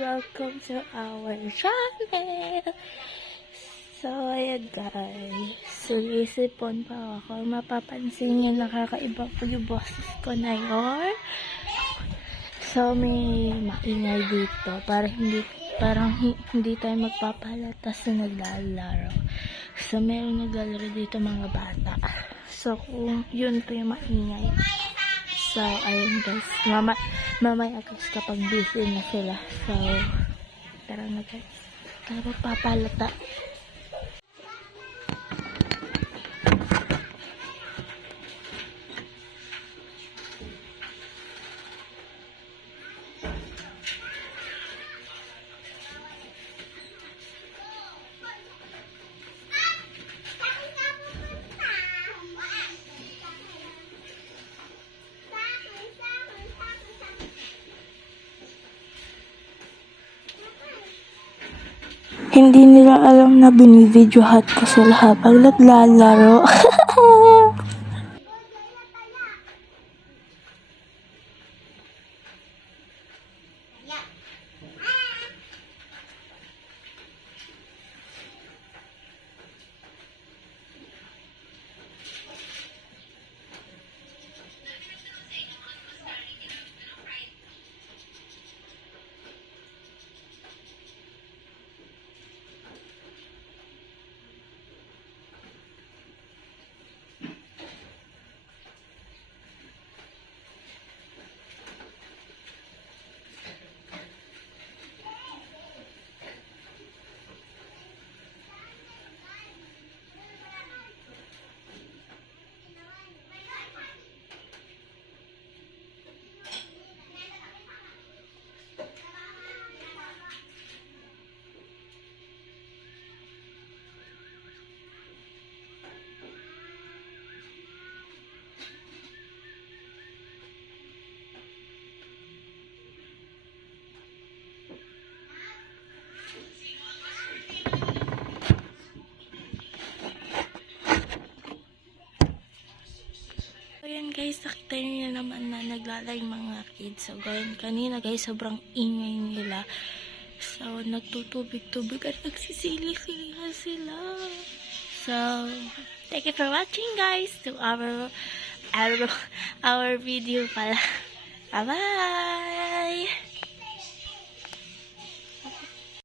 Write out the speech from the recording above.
Welcome to our channel! So, ayan guys. Sulisipon pa ako. Mapapansin nyo nakakaiba po yung boses ko na yun. So, may maingay dito. Para hindi, parang hi- hindi tayo magpapalata sa naglalaro. So, meron naglalaro dito mga bata. So, kung yun po yung maingay. So, ayun guys. Mama, mamaya guys kapag busy na sila. So, tara na guys. Tara magpapalata. Hindi nila alam na binividyohan ko sila habang naglalaro. Ayan guys, nakita niyo na naman na naglalaro yung mga kids. So, ganyan kanina guys, sobrang ingay nila. So, nagtutubig-tubig at nagsisili-silihan sila. So, thank you for watching guys to our our, our video pala. Bye-bye!